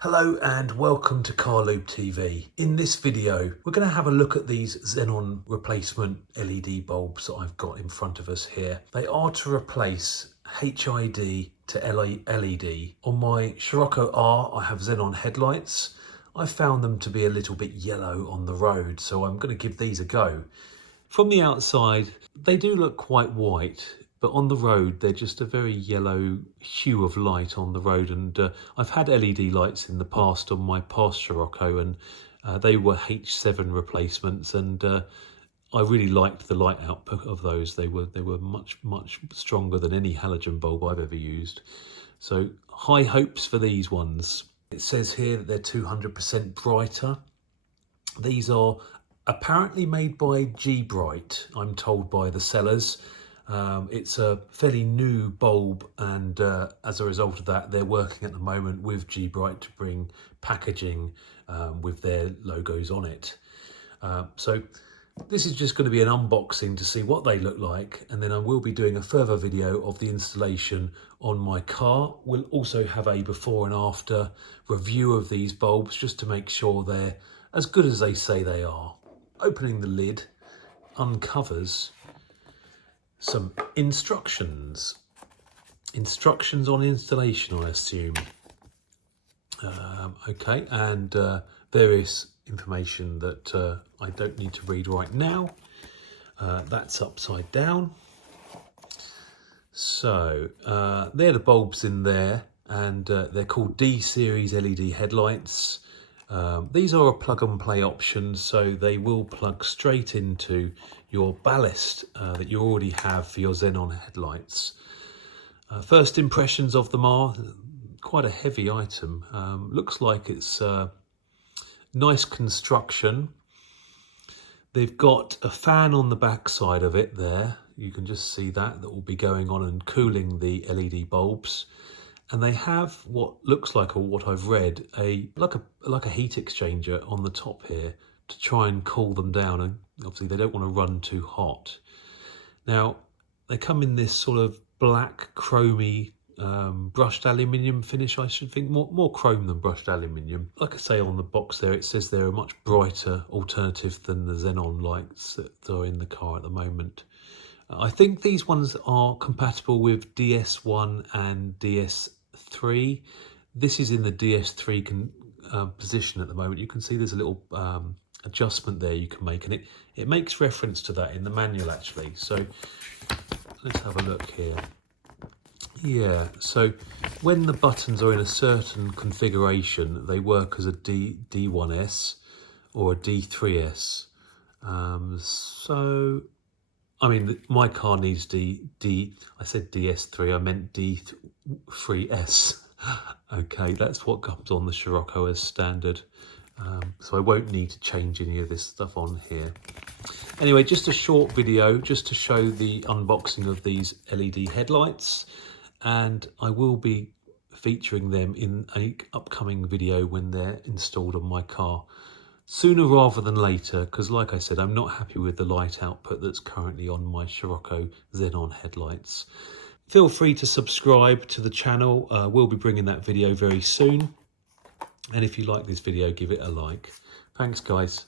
Hello and welcome to Carloop TV. In this video, we're going to have a look at these Xenon replacement LED bulbs that I've got in front of us here. They are to replace HID to LED. On my Scirocco R, I have Xenon headlights. I found them to be a little bit yellow on the road, so I'm going to give these a go. From the outside, they do look quite white, but on the road they're just a very yellow hue of light on the road. And I've had LED lights in the past on my past Scirocco, and they were H7 replacements, and I really liked the light output of those. They were much stronger than any halogen bulb I've ever used. So high hopes for these ones. It says here that they're 200% brighter. These are apparently made by G-Bright, I'm told by the sellers. It's a fairly new bulb, and as a result of that, they're working at the moment with G-Bright to bring packaging with their logos on it. So this is just going to be an unboxing to see what they look like, and then I will be doing a further video of the installation on my car. We'll also have a before and after review of these bulbs just to make sure they're as good as they say they are. Opening the lid uncovers some instructions on installation, I assume. Okay, and various information that I don't need to read right now. That's upside down. So they're the bulbs in there, and they're called D series LED headlights. These are a plug and play option, so they will plug straight into your ballast that you already have for your Xenon headlights. First impressions of them are quite a heavy item. Looks like it's nice construction. They've got a fan on the back side of it there. You can just see that will be going on and cooling the LED bulbs. And they have what looks like, or what I've read, like a heat exchanger on the top here to try and cool them down, and obviously they don't want to run too hot. Now they come in this sort of black chromy brushed aluminium finish, I should think, more chrome than brushed aluminium. Like I say on the box there, it says they're a much brighter alternative than the Xenon lights that are in the car at the moment. I think these ones are compatible with DS1 and DS3. This is in the DS3 position at the moment. You can see there's a little adjustment there you can make, and it makes reference to that in the manual actually. So let's have a look here. Yeah, so when the buttons are in a certain configuration, they work as a D1S or a D3S. So I mean, my car needs I said DS3, I meant D3S. Okay, that's what comes on the Scirocco as standard. So I won't need to change any of this stuff on here. Anyway, just a short video just to show the unboxing of these LED headlights. And I will be featuring them in an upcoming video when they're installed on my car. Sooner rather than later, because like I said, I'm not happy with the light output that's currently on my Scirocco Xenon headlights. Feel free to subscribe to the channel. We'll be bringing that video very soon. And if you like this video, give it a like. Thanks, guys.